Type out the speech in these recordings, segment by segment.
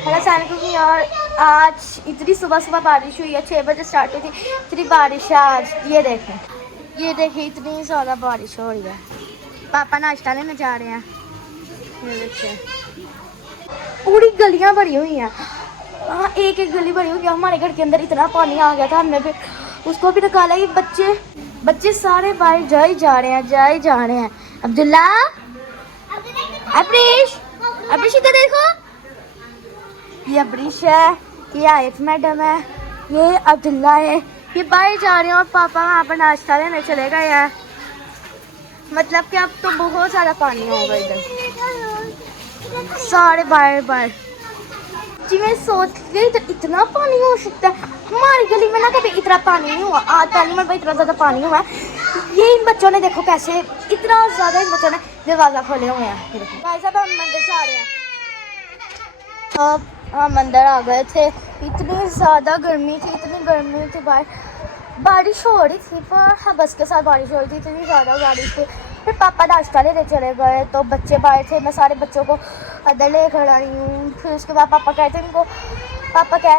Hello सैनिक यार, आज इतनी सुबह सुबह बारिश हुई है, 6 बजे स्टार्ट हुई थी, इतनी बारिश है आज। ये देखें इतनी ज़्यादा बारिश हो रही है। पापा नाश्ता लेने जा रहे हैं। ये देखिए पूरी गलियां भरी हुई हैं। हाँ, एक एक गली भरी हुई है। हमारे घर के अंदर इतना पानी आ गया था, हमने फिर उसको भी निकाला। ये बच्चे सारे बाहर जा ही जा रहे हैं। अब्दुल्ला, अब्रिश इधर देखो, ये अब्रिश है, ये आयत मैडम है, ये अब्दुल्ला है। ये बाहर जा रहे हैं और पापा वहाँ पर नाश्ता लेने चले गए हैं। मतलब कि अब तो बहुत ज़्यादा पानी होगा इधर, सारे बाहर। जी मैं सोच रही तो इतना पानी हो सकता है। हमारी गली में ना कभी इतना पानी नहीं हुआ, आज पहली बार इतना ज़्यादा पानी हुआ है। ये इन बच्चों ने देखो कैसे इतना ज़्यादा इन बच्चों ने दरवाज़ा खोले हुए हैं। भाई साहब हम मंदिर जा रहे हैं। अब हम अंदर आ गए थे, इतनी ज़्यादा गर्मी थी बाहर। बारिश हो रही थी पर हाँ बस के साथ बारिश हो रही थी, इतनी ज़्यादा बारिश थी। फिर पापा नाश्ता लेने चले गए तो बच्चे बाहर थे, मैं सारे बच्चों को अंदर ले कर आई हूँ। फिर उसके बाद पापा कह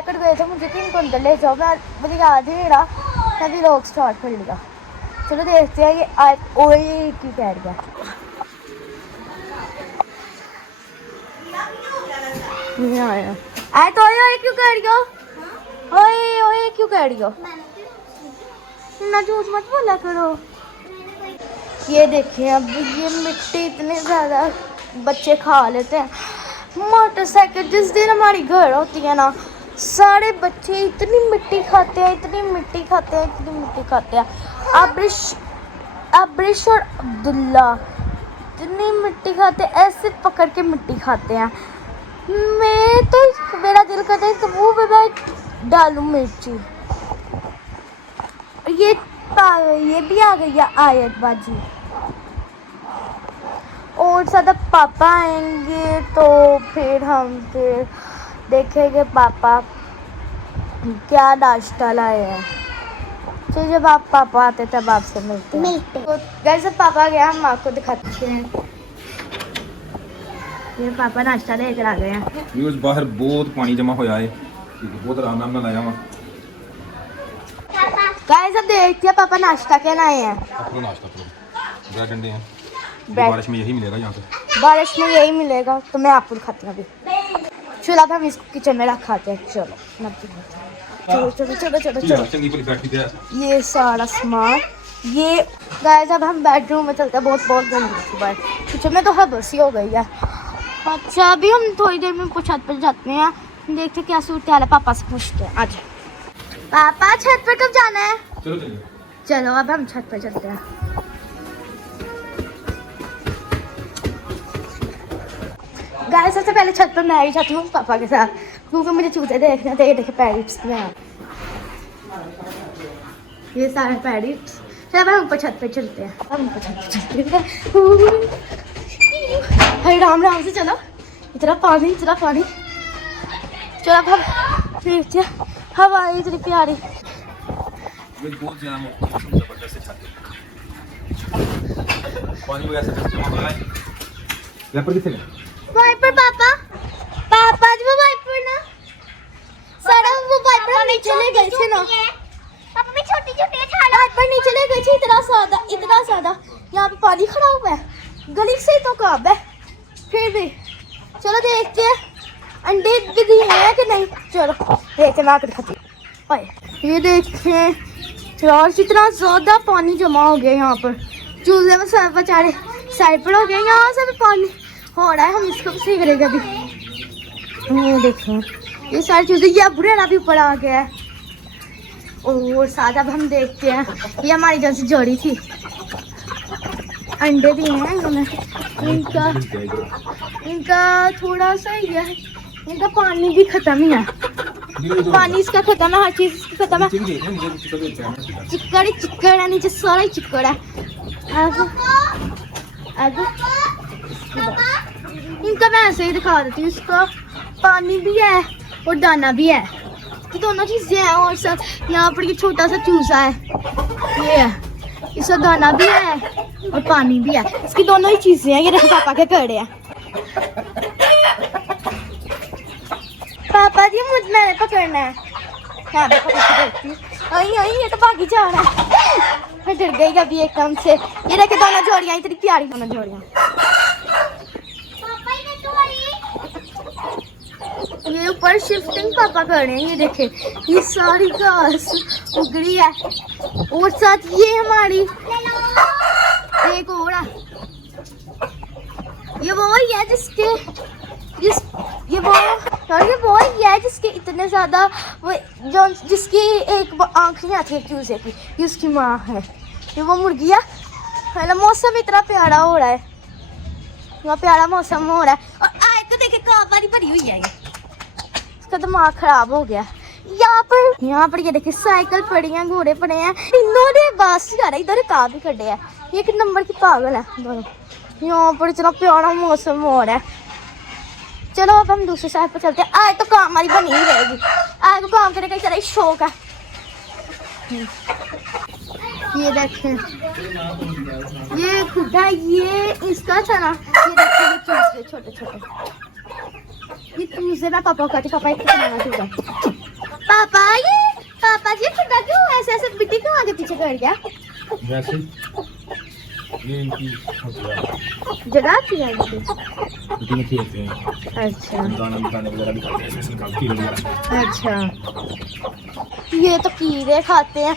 कर गए थे मुझे कि इनको अंदर ले जाओ, मुझे याद ही नहीं रहा, मैं भी लोग स्टार्ट कर लिया। चलो देखते हैं ये ओए की कह रही है। तो ओए क्यों कह रही हो? ओए क्यों कह रही हो? ना झूठ मत बोला करो। ये देखिए अब ये मिट्टी इतनी ज़्यादा बच्चे खा लेते हैं। मोटरसाइकिल जिस दिन हमारी घर होती है ना, सारे बच्चे इतनी मिट्टी खाते हैं। अब्रिश और अब्दुल्ला इतनी मिट्टी खाते हैं, ऐसे पकड़ के मिट्टी खाते हैं। मेरा दिल करता है तो मुँह में मैं डालूं मिर्ची। ये भी आ गई है आयत बाजी। और ज़्यादा पापा आएंगे तो फिर हम देखेंगे पापा क्या नाश्ता लाए हैं। तो जब आप पापा आते तब आपसे मिलते हैं। तो जैसे पापा गया हम आपको दिखाते हैं। ये पापा नाश्ता लेकर आ गए हैं। बाहर बहुत पानी जमा होया है, बहुत आराम नाल आया वहां। गाइस अब देखते हैं पापा नाश्ता क्या लाए हैं। अपना नाश्ता करो, ब्रेड अंडे हैं। बारिश में यही मिलेगा यहाँ पे, बारिश में यही मिलेगा तो मैं आपको दिखाती हूँ अभी। चलो अब हम इसको किचन में रखाते हैं। चलो ये सारा सामान। ये गाइस अब हम बेडरूम में चलते हैं। बहुत गंदी थी बाहर, किचन में तो हबस ही हो गई है। अच्छा अभी हम थोड़ी देर में छत पर जाते हैं, देखते क्या सूरत हाल है। पापा से पूछते हैं। आज पापा छत पर कब जाना है? चलो अब हम छत पर चलते हैं। गाइस सबसे पहले छत पर मैं ही जाती हूँ पापा के साथ, क्योंकि मुझे चूते देखने थे। ये देखे पैरेट्स में, ये सारे पैरेट्स। चलो हम ऊपर छत पे चलते हैं। हरे राम से चलो, इतना पानी। चलो अब हम देखते हैं। हवा इतनी प्यारी। वाइपर पापा जी वो वाइपर ना सारा वो वाइपर नीचे ले गए थे ना। पापा मैं छोटी वाइपर नीचे ले गए थे। इतना सादा यहाँ पे पानी खड़ा हुआ है, गली से तो कब है। फिर भी चलो देखते हैं अंडे भी दिए हैं कि नहीं। चलो देखते मैं आकर खाती हूँ। ये देखते यार इतना ज़्यादा पानी जमा हो गया यहाँ पर। चूल्हे में सब बेचारे साइड पर हो गए, यहाँ से भी पानी हो रहा है। हम इसको भी सही करेंगे अभी। ये देखो ये सारी चीज़ें, ये बुरा भी ऊपर आ गया है। और साथ अब हम देखते हैं, ये हमारी जन से जोड़ी थी, अंडे दिए हैं इन्होंने। इनका थोड़ा सा ही है, इनका पानी भी ख़त्म ही है। पानी इसका ख़त्म है, हर चीज़ इसकी ख़त्म है। चिक्कड़ है नीचे, सारा ही चिक्कड़ है। आगे इनका मैं ऐसे ही दिखा देती हूँ। इसका पानी भी है और दाना भी है, ये दोनों चीज़ें हैं। और सब यहाँ पर ये छोटा सा चूसा है, ये है, इसका दाना भी है और पानी भी है। इसकी दोनों ही चीज़ें हैं। ये देखो पापा क्या कर रहे हैं। रही है, मुझे मैंने पकड़ना है। हाँ देखो आई आई, ये तो भागी जा रहा है। मैं डर गई अभी एकदम से। ये देखे दोनों जोड़ियाँ, इतनी प्यारी दोनों जोड़ियाँ। ये ऊपर शिफ्टिंग पापा कर रहे हैं, ये देखे ये सारी घास उगड़ी है और साथ ये हमारी एक और है। ये वो ही है जिसके ये वो ही है जिसके इतने ज्यादा वो जो जिसकी एक आंख नहीं आती है चूजे की, ये उसकी माँ है। ये वो मुर्गी है। पहले मौसम इतना प्यारा हो रहा है, इतना प्यारा मौसम हो रहा है और आए तो देखे काबारी भरी हुई है। इसका दिमाग खराब हो गया। यहाँ पर ये देखिए साइकिल पड़ी है, घोड़े पड़े हैं। इन्होंने बस जा रहा है, इधर कार भी खड़े हैं। ये एक नंबर की पागल है दोनों। यहाँ पर इतना प्यारा मौसम हो रहा है। चलो अब हम दूसरे साइड पर चलते हैं। आज तो काम हमारी बनी ही रहेगी, आज को काम करने का इतना ही शौक है। ये देखें ये खुदा, ये इसका था ना, ये देखें ये चूजे छोटे छोटे, ये चूजे मैं पापा कहती, पापा एक बनाना चूजा। पापा जी खुदा क्यों ऐसे ऐसे मिट्टी क्यों आगे पीछे कर गया? वैसे ये इनकी जगह थी है इनकी। में खेलते हैं। अच्छा गाना वगैरह भी खाते हैं, इसमें निकालती है। अच्छा ये तो कीड़े खाते हैं।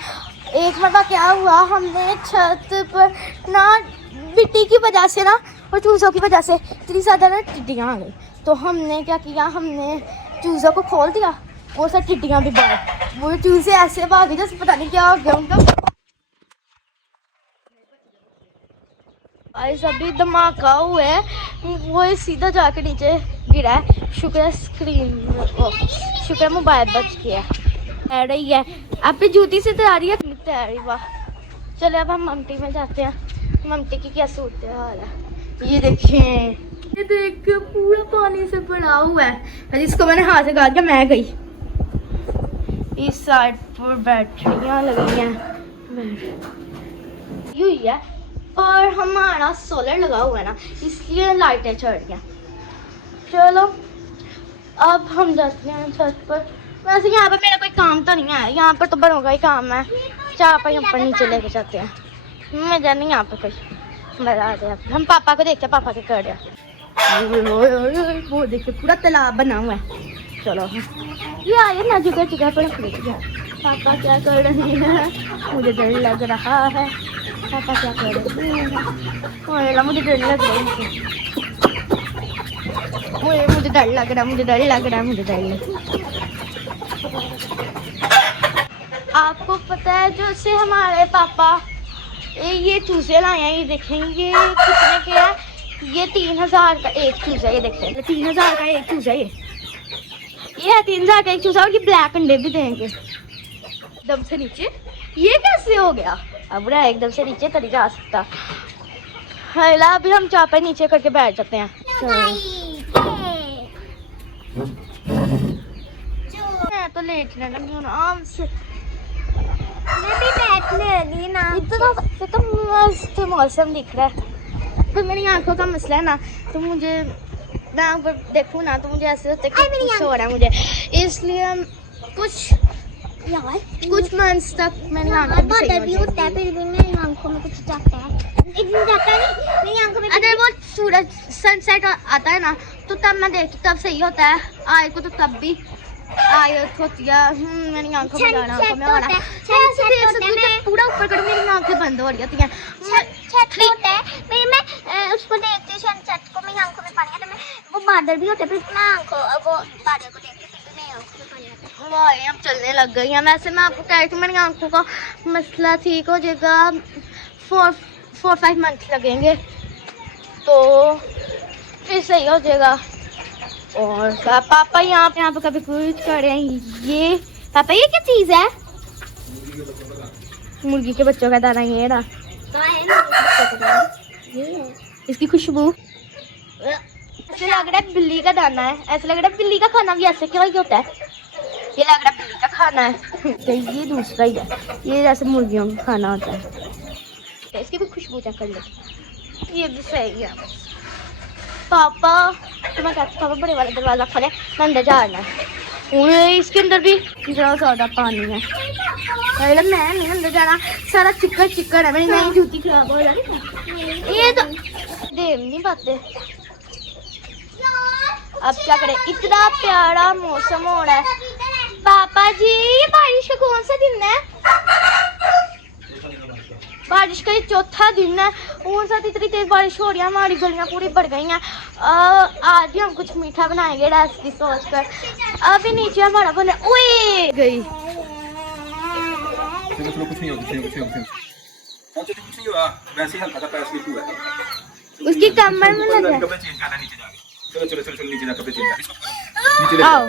एक मरतबा क्या हुआ, हमने छत पर ना मिट्टी की वजह से ना और चूज़ों की वजह से इतनी ज़्यादा ना टिड्डियाँ आ गई। तो हमने क्या किया, हमने चूज़ों को खोल दिया और सब टिड्डियाँ भी भाग। वो चूज़े ऐसे भागे जैसे पता नहीं क्या हो गया उनका। भाई सभी धमाका हुआ है, वो सीधा जाके नीचे गिरा है। शुक्र है शुक्र है मोबाइल बच गया। तैर रही है अपनी जूती से, तैयारी है तैयारी। वाह चले अब हम ममटी में जाते हैं। ममटी की क्या सूरत हाल है, ये देखें, ये देख पूरा पानी से भरा हुआ है। जिसको मैंने हाथ से गा दिया मैं गई। इस साइड पर बैटरियाँ लगी हैं यू है और हमारा सोलर लगा हुआ है ना, इसलिए लाइटें चढ़ रही हैं। चलो अब हम जाते हैं छत पर। वैसे यहाँ पर मेरा कोई काम तो नहीं है, यहाँ पर तो बड़ों का ही काम है। चाह पर यहाँ पर नीचे लेके जाते हैं, मजा नहीं यहाँ पर कोई मजा आ गया। हम पापा को देखते हैं, पापा के कर रहे वो देखिए पूरा तालाब बना हुआ है। चलो ये आए ना जगह जगह पर पापा क्या कर रहे हैं, मुझे डर लग रहा है। पापा क्या कर रहे हैं, मुझे डर लग रहा है, मुझे डर लग रहा है, मुझे डर लग रहा है, मुझे डर लग रहा है। आपको पता है जो से हमारे पापा ये चूजे लाए हैं, ये देखेंगे कितने के है। ये 3000 का एक चूजा, ये देखते हैं 3000 का एक चूजा। ये है 3000 का एक चूजा और ये ब्लैक अंडे भी देंगे। एकदम से नीचे ये कैसे हो गया, अब रहा एकदम से नीचे तो नहीं जा सकता। हेला अभी हम चाह पे नीचे करके बैठ जाते हैं। मैं तो लेटने लगी हूँ आराम से, मैं भी बैठने लगी ना। इतना तो मस्त मौसम दिख रहा है। तो मेरी आंखों का मसला है ना, तो मुझे मैं देखूँ ना तो मुझे ऐसे होता है कि कुछ हो रहा है मुझे, इसलिए कुछ मंथ्स तक मेरी आंखें भी होता है, फिर भी मेरी आंखों में कुछ जाता है। एक दिन जाता है मेरी आंखों में। अगर वो सूरज सनसेट आता है ना तो तब मैं देखती, तब सही होता है। आए को तो तब भी आयत होती है। मेरी आंखों में जाना, आंखों में आना ऐसे देख सकती हूँ। पूरा ऊपर कर मेरी आंखें बंद हो रही होती हैं। छत होता है मेरी, मैं उसको देखती हूँ सनसेट को, मेरी आंखों में पानी आता है। मैं वो बादल भी होते हैं, फिर मैं आंखों वो बादल को देखती हूँ, मेरी आंखों में पानी आता है। वाह अब चलने लग गई हैं। वैसे मैं आपको कह रही थी मेरी आंखों का मसला ठीक हो जाएगा, 4-5 मंथ लगेंगे तो फिर सही हो जाएगा। और पापा यहाँ पे कभी कुछ कर रहे हैं। ये पापा ये क्या चीज़ है? मुर्गी के बच्चों का दाना ये रहा, इसकी खुशबू ऐसे लग रहा है बिल्ली का दाना है। ऐसे लग रहा है बिल्ली का खाना भी ऐसे क्यों होता है, ये लग रहा है बिल्ली का खाना है। तो ये दूसरा ही है, ये जैसे मुर्गियों का खाना होता है। इसकी भी खुशबू चेक कर लो, ये भी सही है। पापा तो मैं कहती पापा बड़े वाला दरवाज़ा खोले, मैं अंदर जा रहा है। इसके अंदर भी इतना ज्यादा पानी है। मैं नहीं अंदर जाना, सारा चिक्कड़ चिक्कड़ है, मेरी नई जूती खराब हो जाएगी। ये तो देव नहीं पाते। अब क्या करें, इतना प्यारा मौसम हो रहा है। पापा जी ये बारिश का कौन सा दिन है? बारिश का ये चौथा दिन है और साथ इतनी तेज बारिश हो रही है, हमारी गलियां पूरी भर गई हैं। आज भी हम कुछ मीठा बनाएंगे रेसिपी सोच कर। अभी नीचे हमारा बना ओए गई। चलो कुछ नहीं होगा, कुछ नहीं हुआ, वैसे ही हल्का सा पैर स्लिप हुआ है। उसकी कमर में लगा। कपड़े चेंज करना नीचे जाके। चलो नीचे जा, कपड़े चेंज कर। नीचे ले आओ।